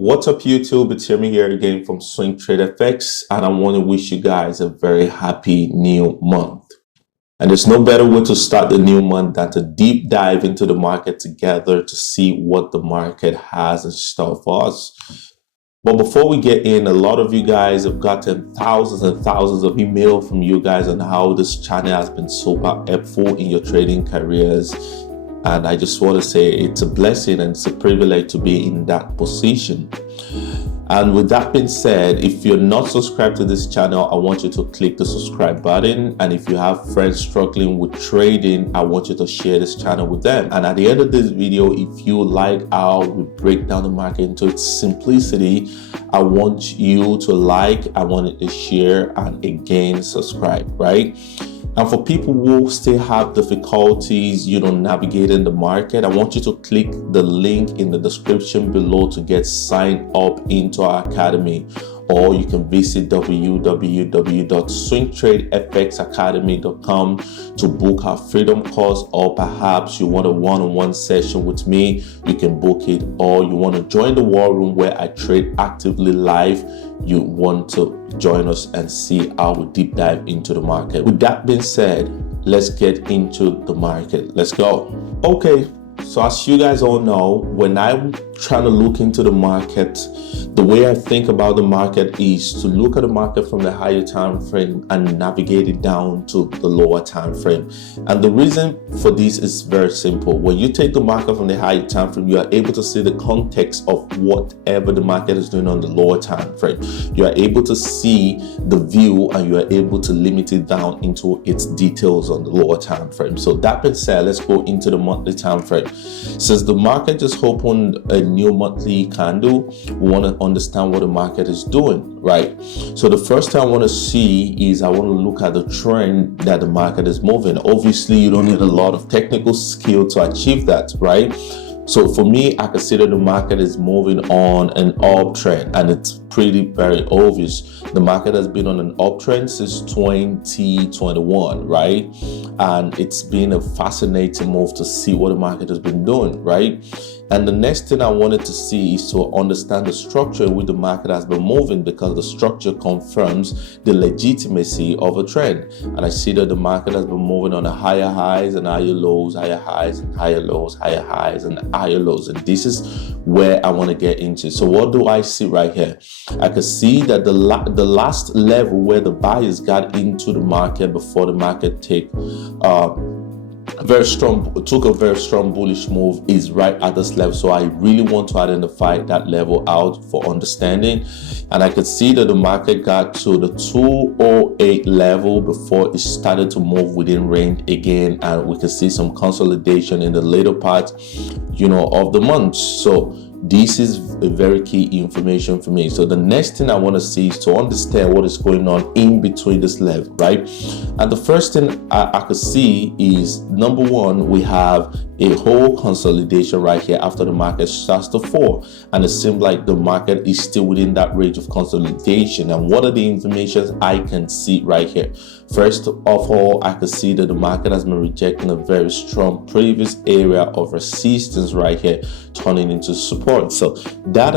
What's up, YouTube? It's Yemi here again from SwingTradeFX, and I want to wish you guys a very happy new month. And there's no better way to start the new month than to deep dive into the market together to see what the market has in store for us. But before we get in, a lot of you guys have gotten thousands and thousands of email from you guys on how this channel has been super helpful in your trading careers. And I just want to say it's a blessing and it's a privilege to be in that position. And with that being said, if you're not subscribed to this channel, I want you to click the subscribe button. And if you have friends struggling with trading, I want you to share this channel with them. And at the end of this video, if you like how we break down the market into its simplicity, I want you to like, I want you to share, and again, subscribe, right? And for people who still have difficulties, navigating the market, I want you to click the link in the description below to get signed up into our academy. Or you can visit www.swingtradefxacademy.com to book our freedom course, or perhaps you want a one-on-one session with me, you can book it. Or you want to join the war room where I trade actively live, you want to join us and see how we deep dive into the market. With that being said, let's get into the market. Let's go. Okay. So as you guys all know, when I'm trying to look into the market, the way I think about the market is to look at the market from the higher time frame and navigate it down to the lower time frame. And the reason for this is very simple. When you take the market from the higher time frame, you are able to see the context of whatever the market is doing on the lower time frame. You are able to see the view and you are able to limit it down into its details on the lower time frame. So that being said, let's go into the monthly time frame. Since the market just opened a new monthly candle, we want to understand what the market is doing, right? So the first thing I want to see is I want to look at the trend that the market is moving. Obviously, you don't need a lot of technical skill to achieve that, right? So for me, I consider the market is moving on an uptrend, and it's very obvious. The market has been on an uptrend since 2021, right? And it's been a fascinating move to see what the market has been doing, right? And the next thing I wanted to see is to understand the structure in which the market has been moving, because the structure confirms the legitimacy of a trend. And I see that the market has been moving on a higher highs and higher lows, higher highs and higher lows, higher highs and higher lows. And this is where I want to get into. So what do I see right here? I can see that the last level where the buyers got into the market before the market took a very strong bullish move is right at this level. So I really want to identify that level out for understanding. And I could see that the market got to the 208 level before it started to move within range again, and we can see some consolidation in the later part of the month. So this is a very key information for me. So the next thing I want to see is to understand what is going on in between this level, right? And the first thing I could see is, number one, we have a whole consolidation right here after the market starts to fall. And it seems like the market is still within that range of consolidation. And what are the informations I can see right here? First of all, I can see that the market has been rejecting a very strong previous area of resistance right here, turning into support. So that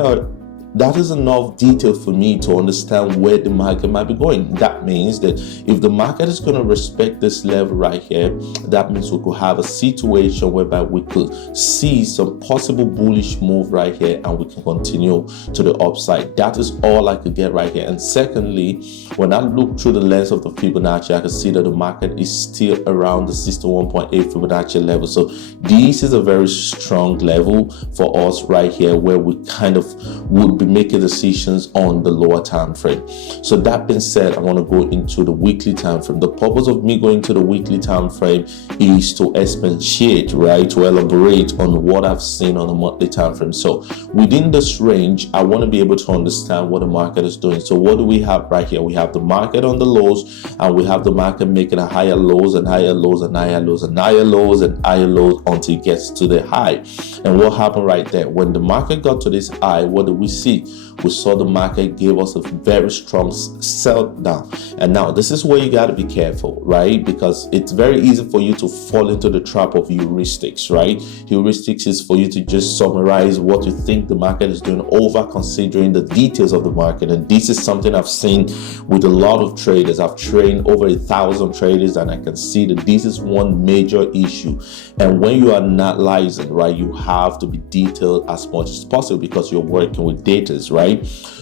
is enough detail for me to understand where the market might be going. That means that if the market is going to respect this level right here, that means we could have a situation whereby we could see some possible bullish move right here, and we can continue to the upside. That is all I could get right here. And secondly, when I look through the lens of the Fibonacci, I can see that the market is still around the 61.8 Fibonacci level. So this is a very strong level for us right here, where we kind of would be making decisions on the lower time frame. So that being said, I want to go into the weekly time frame. The purpose of me going to the weekly time frame is to expatiate, right, to elaborate on what I've seen on the monthly time frame. So within this range, I want to be able to understand what the market is doing. So what do we have right here? We have the market on the lows, and we have the market making a higher lows and higher lows and higher lows and higher lows and higher lows until it gets to the high. And what happened right there? When the market got to this high, what do we see? see, we saw the market gave us a very strong sell down. And now this is where you got to be careful, right? Because it's very easy for you to fall into the trap of heuristics, right? Heuristics is for you to just summarize what you think the market is doing over considering the details of the market. And this is something I've seen with a lot of traders. I've trained over 1,000 traders, and I can see that this is one major issue. And when you are analyzing, right, you have to be detailed as much as possible because you're working with data, right?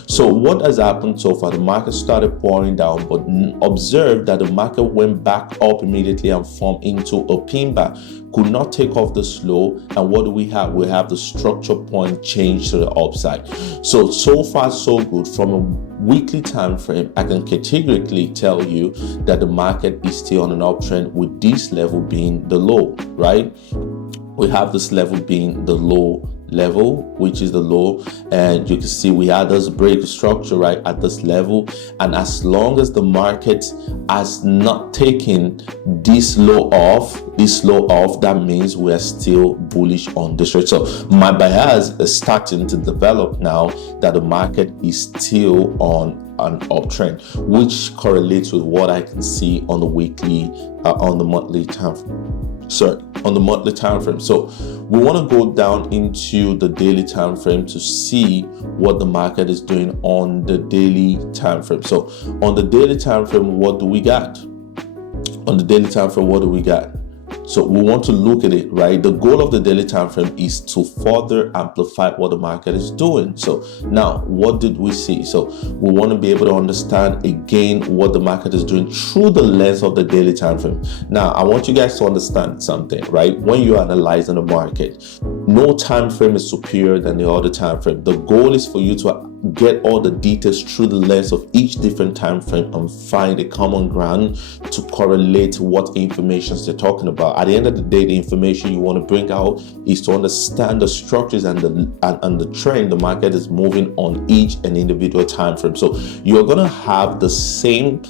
So what has happened so far? The market started pouring down, but observe that the market went back up immediately and formed into a pin bar. Could not take off the slow. And what do we have? We have the structure point change to the upside. So far so good. From a weekly time frame, I can categorically tell you that the market is still on an uptrend, with this level being the low, right? We have this level being the low level, which is the low, and you can see we had this break structure right at this level. And as long as the market has not taken this low off, that means we are still bullish on this trade. So my bias is starting to develop now that the market is still on an uptrend, which correlates with what I can see on the weekly, on the monthly time frame. So we want to go down into the daily time frame to see what the market is doing on the daily time frame. So on the daily time frame, what do we got? On the daily time frame, what do we got? So we want to look at it, right? The goal of the daily time frame is to further amplify what the market is doing. So now, what did we see? So we want to be able to understand again what the market is doing through the lens of the daily time frame. Now, I want you guys to understand something, right? When you're analyzing the market, no time frame is superior than the other time frame. The goal is for you to get all the details through the lens of each different time frame and find a common ground to correlate what information they're talking about. At the end of the day, the information you want to bring out is to understand the structures and the trend the market is moving on each and individual time frame. So you're gonna have the same,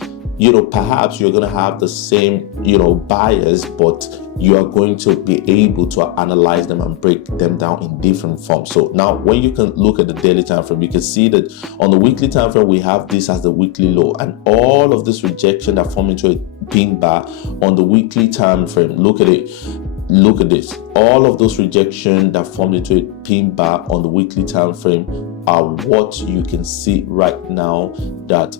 perhaps you're gonna have the same, bias, but you are going to be able to analyze them and break them down in different forms. So now when you can look at the daily time frame, you can see that on the weekly time frame, we have this as the weekly low, and all of this rejection that form into a pin bar on the weekly time frame. Look at it. Look at this. All of those rejection that formed into a pin bar on the weekly time frame are what you can see right now that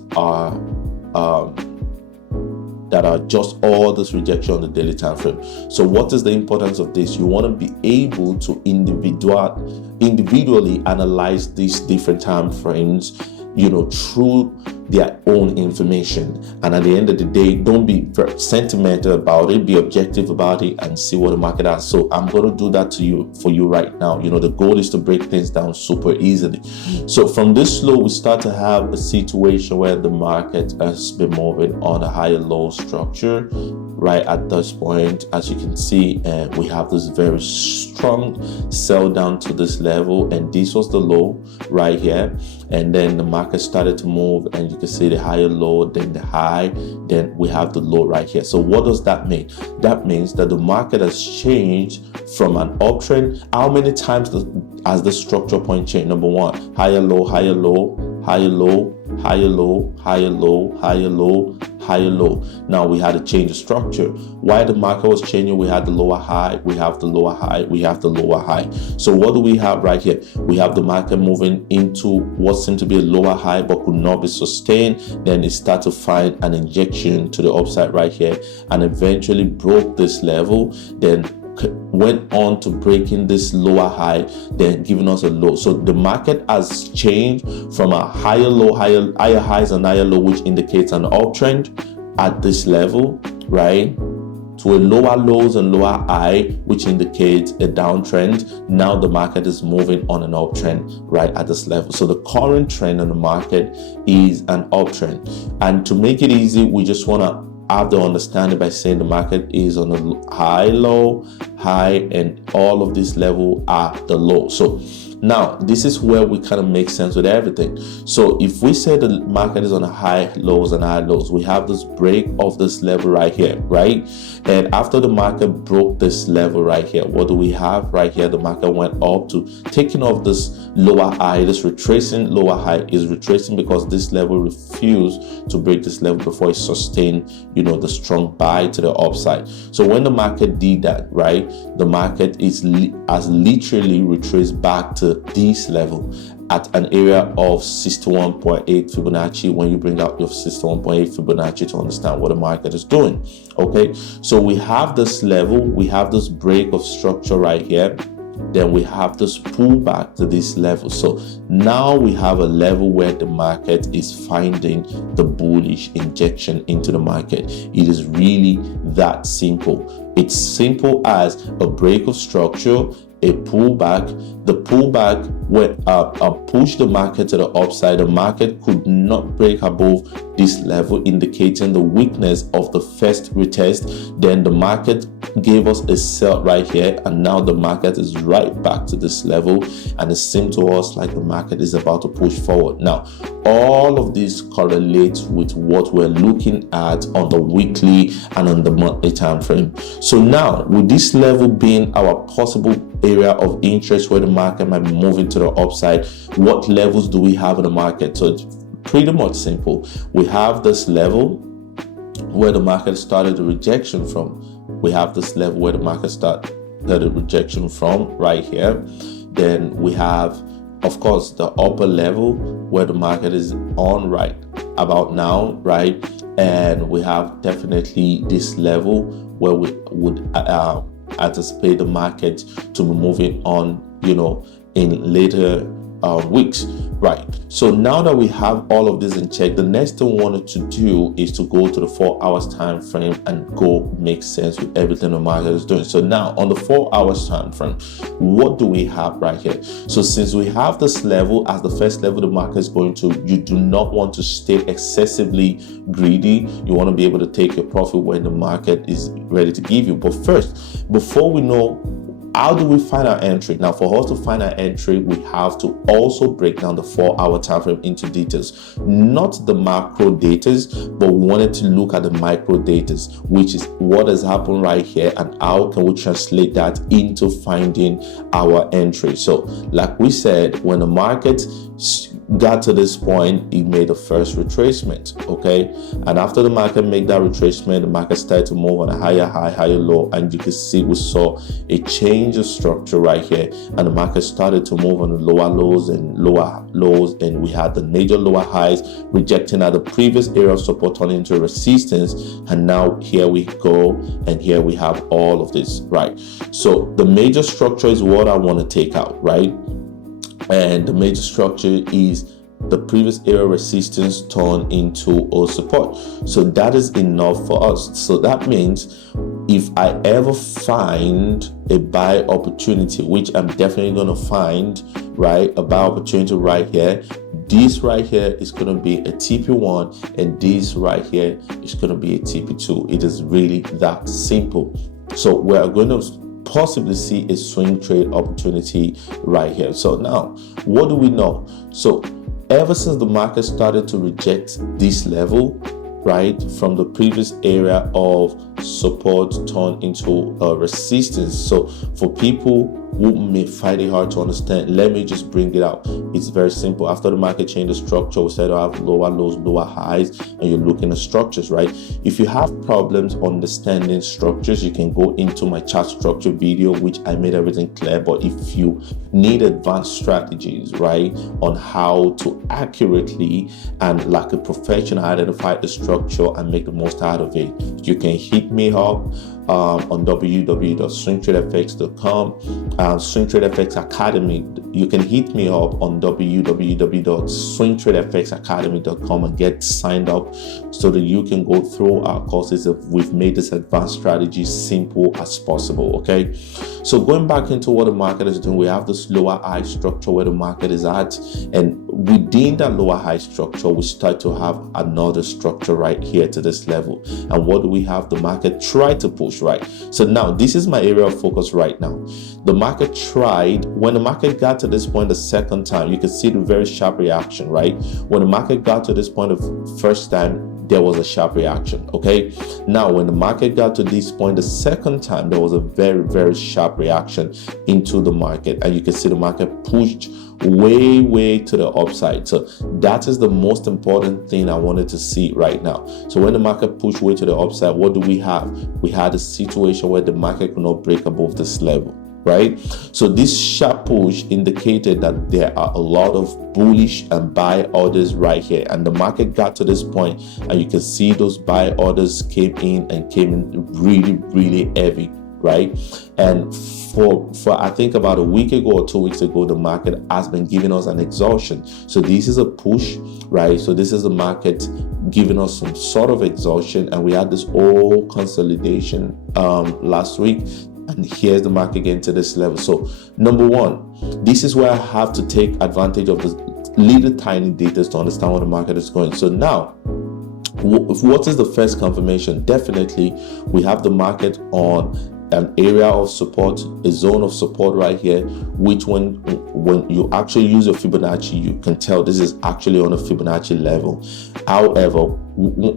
are just all this rejection on the daily time frame. So what is the importance of this? You want to be able to individually analyze these different time frames, through their own information. And at the end of the day, don't be very sentimental about it, be objective about it and see what the market has. So I'm going to do that for you right now. The goal is to break things down super easily. So from this low, we start to have a situation where the market has been moving on a higher low structure. Right at this point, as you can see, we have this very strong sell down to this level, and this was the low right here. And then the market started to move, and you can see the higher low, then the high, then we have the low right here. So what does that mean? That means that the market has changed from an uptrend. How many times has the structure point changed? Number one, higher low, higher low, higher low, higher low, higher low, higher low, higher low. Now we had to change the structure. While the market was changing, we had the lower high, we have the lower high, we have the lower high. So what do we have right here? We have the market moving into what seemed to be a lower high but could not be sustained. Then it started to find an injection to the upside right here and eventually broke this level, then went on to breaking this lower high, then giving us a low. So the market has changed from a higher low, higher highs and higher low, which indicates an uptrend at this level, right, to a lower lows and lower high, which indicates a downtrend. Now the market is moving on an uptrend right at this level. So the current trend in the market is an uptrend. And to make it easy, we just want to have the understanding by saying the market is on a high, low, high, and all of these levels are the low. So Now, this is where we kind of make sense with everything. So if we say the market is on a high lows and high lows, we have this break of this level right here, right? And after the market broke this level right here, what do we have right here? The market went up to taking off this lower high. This retracing lower high is retracing because this level refused to break this level before it sustained, you know, the strong buy to the upside. So when the market did that, right, the market has literally retraced back to this level at an area of 61.8 Fibonacci. When you bring out your 61.8 Fibonacci to understand what the market is doing. Okay, so we have this level, we have this break of structure right here, then we have this pullback to this level. So now we have a level where the market is finding the bullish injection into the market. It is really that simple. It's simple as a break of structure, a pullback. The pullback went up and pushed the market to the upside. The market could not break above this level, indicating the weakness of the first retest. Then the market gave us a sell right here, and now the market is right back to this level, and it seems to us like the market is about to push forward. Now, all of this correlates with what we're looking at on the weekly and on the monthly time frame. So now, with this level being our possible area of interest where the market might be moving to the upside, what levels do we have in the market? So it's pretty much simple. We have this level where the market started the rejection from. We have this level where the market started the rejection from right here. Then we have, of course, the upper level where the market is on right about now, right? And we have definitely this level where we would anticipate the market to be moving on, you know, in later weeks, right? So now that we have all of this in check, the next thing we wanted to do is to go to the 4 hours time frame and go make sense with everything the market is doing. So now on the 4 hours time frame, what do we have right here? So since we have this level as the first level the market is going to, you do not want to stay excessively greedy. You want to be able to take your profit when the market is ready to give you. But first, before we know, how do we find our entry? Now, for us to find our entry, we have to also break down the 4 hour time frame into details, not the macro datas, but we wanted to look at the micro datas, which is what has happened right here and how can we translate that into finding our entry. So like we said, when the market got to this point, it made the first retracement, okay? And after the market made that retracement, the market started to move on a higher high, higher low, and you can see we saw a change of structure right here, and the market started to move on the lower lows, and we had the major lower highs rejecting at the previous area of support turning into resistance, and now here we go, and here we have all of this, right? So the major structure is what I want to take out, right? And the major structure is the previous area resistance turned into a support. So that is enough for us. So that means if I ever find a buy opportunity, which I'm definitely going to find, right, a buy opportunity right here, this right here is going to be a TP1, and this right here is going to be a TP2. It is really that simple. So we're going to possibly see a swing trade opportunity right here. So now, what do we know? So ever since the market started to reject this level, right, from the previous area of support turned into a resistance. So for people who may find it hard to understand, let me just bring it out. It's very simple. After the market changed the structure, we said I have lower lows, lower highs, and you're looking at structures, right? If you have problems understanding structures, you can go into my chart structure video, which I made everything clear. But if you need advanced strategies, right, on how to accurately and like a professional identify the structure and make the most out of it, you can hit me up on www.SwingTradeFX.com, SwingTradeFX Academy. You can hit me up on www.SwingTradeFXAcademy.com and get signed up so that you can go through our courses. We've made this advanced strategy simple as possible, okay? So going back into what the market is doing, we have this lower high structure where the market is at, and within that lower high structure, we start to have another structure right here to this level. And what do we have? The market tried to push, right? So now this is my area of focus right now. The market tried, when the market got to this point the second time, you can see the very sharp reaction, right? When the market got to this point the first time, there was a sharp reaction. Okay, now when the market got to this point the second time, there was a very, very sharp reaction into the market, and you can see the market pushed way to the upside. So that is the most important thing I wanted to see right now. So when the market pushed way to the upside, what do we have? We had a situation where the market could not break above this level, right? So this sharp push indicated that there are a lot of bullish and buy orders right here, and the market got to this point, and you can see those buy orders came in really heavy, right? And for I think about a week ago or 2 weeks ago, the market has been giving us an exhaustion. So this is a push, right? So this is the market giving us some sort of exhaustion, and we had this whole consolidation last week. And here's the market getting to this level. So number one, this is where I have to take advantage of the little tiny data to understand where the market is going. So now, what is the first confirmation? Definitely, we have the market on an area of support, a zone of support right here, which when you actually use your Fibonacci, you can tell this is actually on a Fibonacci level. However,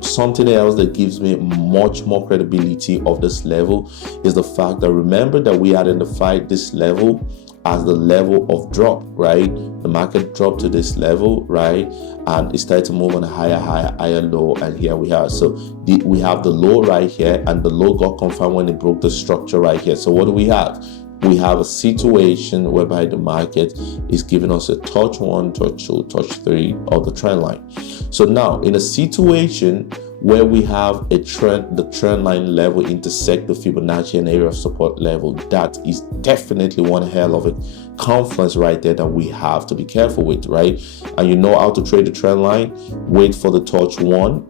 something else that gives me much more credibility of this level is the fact that, remember that we identified this level as the level of drop, right? The market dropped to this level, right? And it started to move on a higher low, and here we are. So we have the low right here, and the low got confirmed when it broke the structure right here. So what do we have? We have a situation whereby the market is giving us a touch 1, touch 2, touch 3 of the trend line. So now in a situation where we have a trend, the trend line level intersect the Fibonacci and area of support level, that is definitely one hell of a conference right there that we have to be careful with, right? And you know how to trade the trend line. Wait for the touch 1,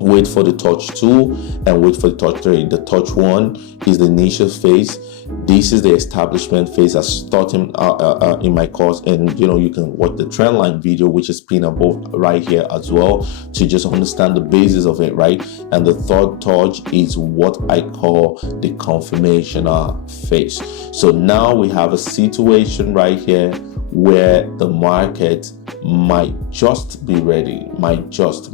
wait for the touch 2, and wait for the touch 3. The touch 1 is the initial phase. This is the establishment phase. I taught him in my course, and you can watch the trend line video, which is pinned above right here as well, to just understand the basis of it, right? And the third touch is what I call the confirmation phase. So now we have a situation right here where the market might just be ready, might just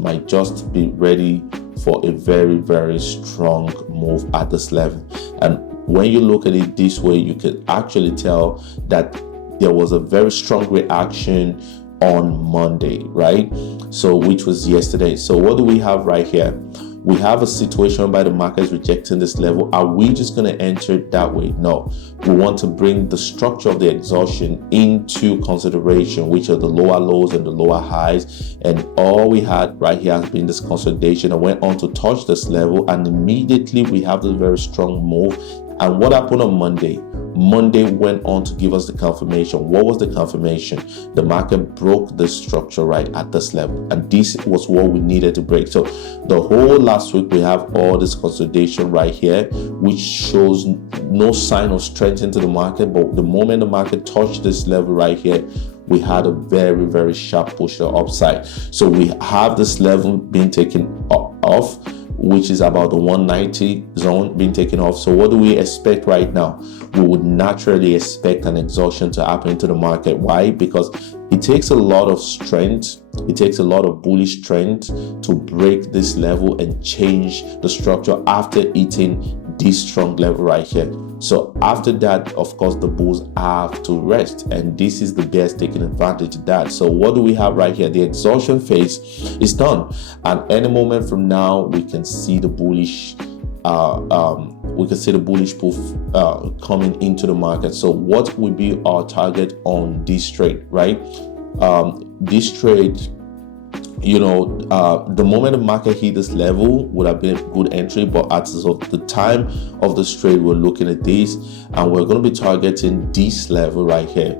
be ready for a very, very strong move at this level. And when you look at it this way, you can actually tell that there was a very strong reaction on Monday, right? So which was yesterday. So what do we have right here? We have a situation by the market rejecting this level. Are we just going to enter it that way? No. We want to bring the structure of the exhaustion into consideration, which are the lower lows and the lower highs. And all we had right here has been this consolidation. I went on to touch this level, and immediately we have this very strong move. And what happened on Monday? Monday went on to give us the confirmation. What was the confirmation? The market broke the structure right at this level, and this was what we needed to break. So the whole last week we have all this consolidation right here, which shows no sign of strength into the market. But the moment the market touched this level right here, we had a very, very sharp push to the upside. So we have this level being taken off, which is about the 190 zone being taken off. So what do we expect right now? We would naturally expect an exhaustion to happen into the market. Why? Because it takes a lot of strength, it takes a lot of bullish strength to break this level and change the structure after hitting this strong level right here. So after that, of course, the bulls have to rest, and this is the bears taking advantage of that. So what do we have right here? The exhaustion phase is done, and any moment from now we can see the bullish pull coming into the market. So what will be our target on this trade, right? This trade, the moment the market hit this level would have been a good entry, but as of the time of this trade, we're looking at this, and we're going to be targeting this level right here.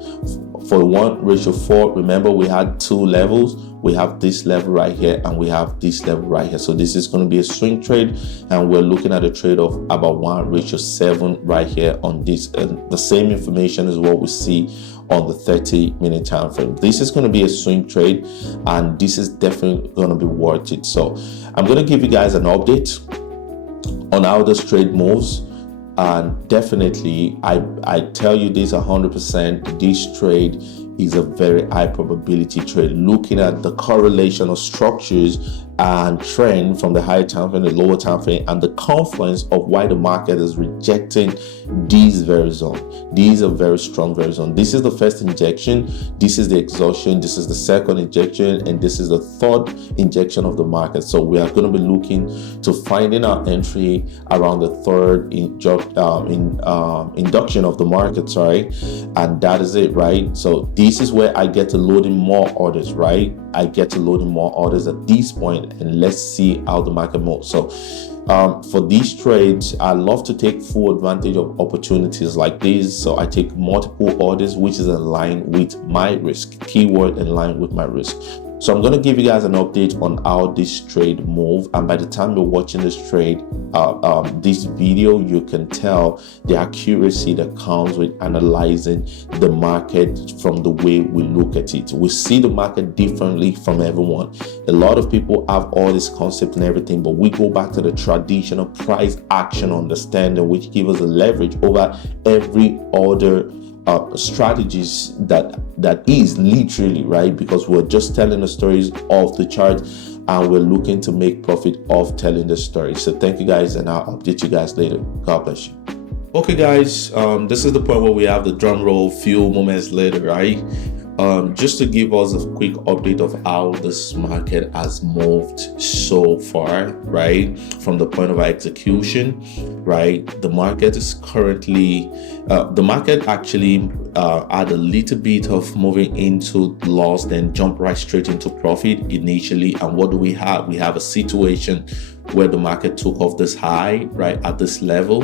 For 1:4, remember we had two levels. We have this level right here, and we have this level right here. So this is going to be a swing trade, and we're looking at a trade of about 1:7 right here on this. And the same information is what we see on the 30-minute time frame. This is going to be a swing trade, and this is definitely going to be worth it. So I'm going to give you guys an update on how this trade moves, and definitely I tell you this 100%, this trade is a very high probability trade. Looking at the correlation of structures and trend from the higher time frame, the lower time frame, and the confluence of why the market is rejecting these very zone. These are very strong very zone. This is the first injection, this is the exhaustion, this is the second injection, and this is the third injection of the market. So we are going to be looking to finding our entry around the third induction of the market, sorry, and that is it, right? So this is where I get to load in more orders, right? I get to load in more orders at this point, and let's see how the market moves. So for these trades, I love to take full advantage of opportunities like these. So I take multiple orders, which is in line with my risk. Keyword: in line with my risk. So I'm going to give you guys an update on how this trade move, and by the time you're watching this trade, this video, you can tell the accuracy that comes with analyzing the market from the way we look at it. We see the market differently from everyone. A lot of people have all this concept and everything, but we go back to the traditional price action understanding, which gives us a leverage over every other strategies that is literally, right? Because we're just telling the stories of the chart, and we're looking to make profit off telling the story. So thank you guys, and I'll update you guys later. God bless you. Okay guys, this is the point where we have the drum roll few moments later, right? Just to give us a quick update of how this market has moved so far, right? From the point of execution, right? The market is currently, the market actually had a little bit of moving into loss, then jump right straight into profit initially. And what do we have? We have a situation where the market took off this high, right, at this level,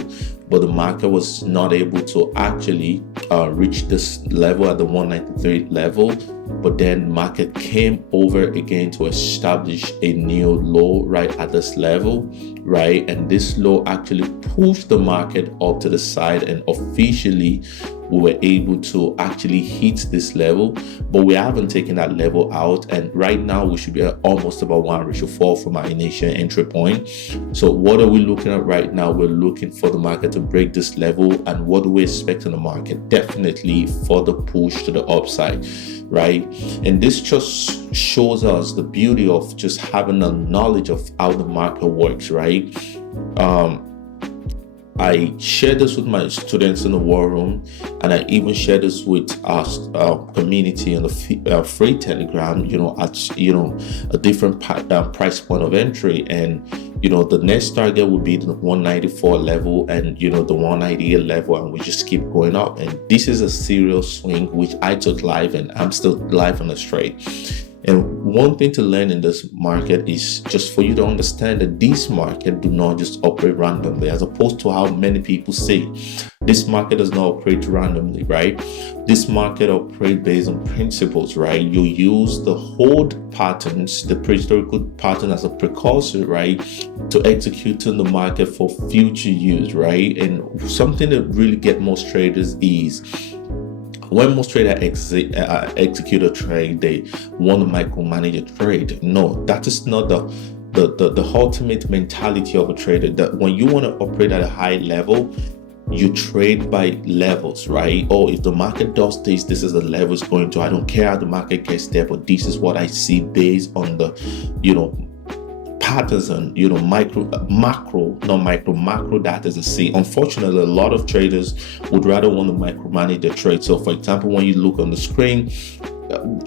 but the market was not able to actually reach this level at the 193 level. But then market came over again to establish a new low right at this level, right? And this low actually pushed the market up to the side, and officially we were able to actually hit this level, but we haven't taken that level out. And right now we should be at almost about 1:4 from our initial entry point. So what are we looking at right now? We're looking for the market to break this level. And what do we expect in the market? Definitely further push to the upside, right? And this just shows us the beauty of just having a knowledge of how the market works, right? I share this with my students in the war room, and I even share this with our community on the free Telegram, at a different price point of entry. And the next target would be the 194 level, and the 198 level, and we just keep going up. And this is a serious swing which I took live, and I'm still live on the trade. And one thing to learn in this market is just for you to understand that this market do not just operate randomly, as opposed to how many people say. This market does not operate randomly, right? This market operates based on principles, right? You use the hold patterns, the prehistorical pattern, as a precursor, right, to execute in the market for future use, right? And something that really get most traders is, when most traders execute a trade, they want to micromanage a trade. No, that is not the ultimate mentality of a trader. That when you want to operate at a high level, you trade by levels, right? Oh, if the market does this, this is the level it's going to. I don't care how the market gets there, but this is what I see based on the, patterns and macro data to see. Unfortunately, a lot of traders would rather want to micromanage the trade. So for example, when you look on the screen,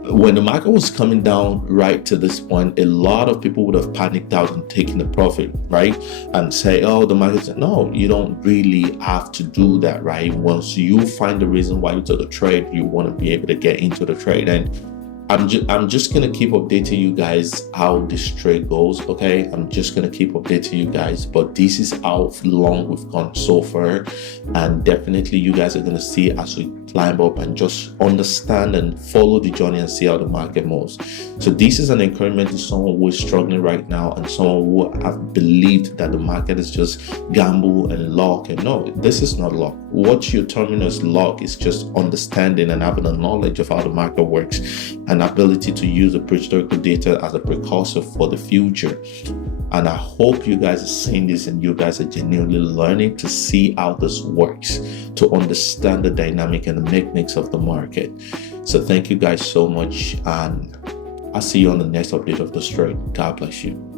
when the market was coming down right to this point, a lot of people would have panicked out and taken the profit, right? And say, oh, the market's, no, you don't really have to do that, right? Once you find the reason why you took a trade, you want to be able to get into the trade. And I'm just gonna keep updating you guys how this trade goes, okay? I'm just gonna keep updating you guys, but this is how long we've gone so far, and definitely you guys are gonna see as we climb up and just understand and follow the journey and see how the market moves. So this is an encouragement to someone who is struggling right now and someone who have believed that the market is just gamble and luck. And no, this is not luck. What you're terming as luck is just understanding and having a knowledge of how the market works, an ability to use the historical data as a precursor for the future. And I hope you guys are seeing this and you guys are genuinely learning to see how this works, to understand the dynamic and the mechanics of the market. So thank you guys so much, and I'll see you on the next update of this trade. God bless you.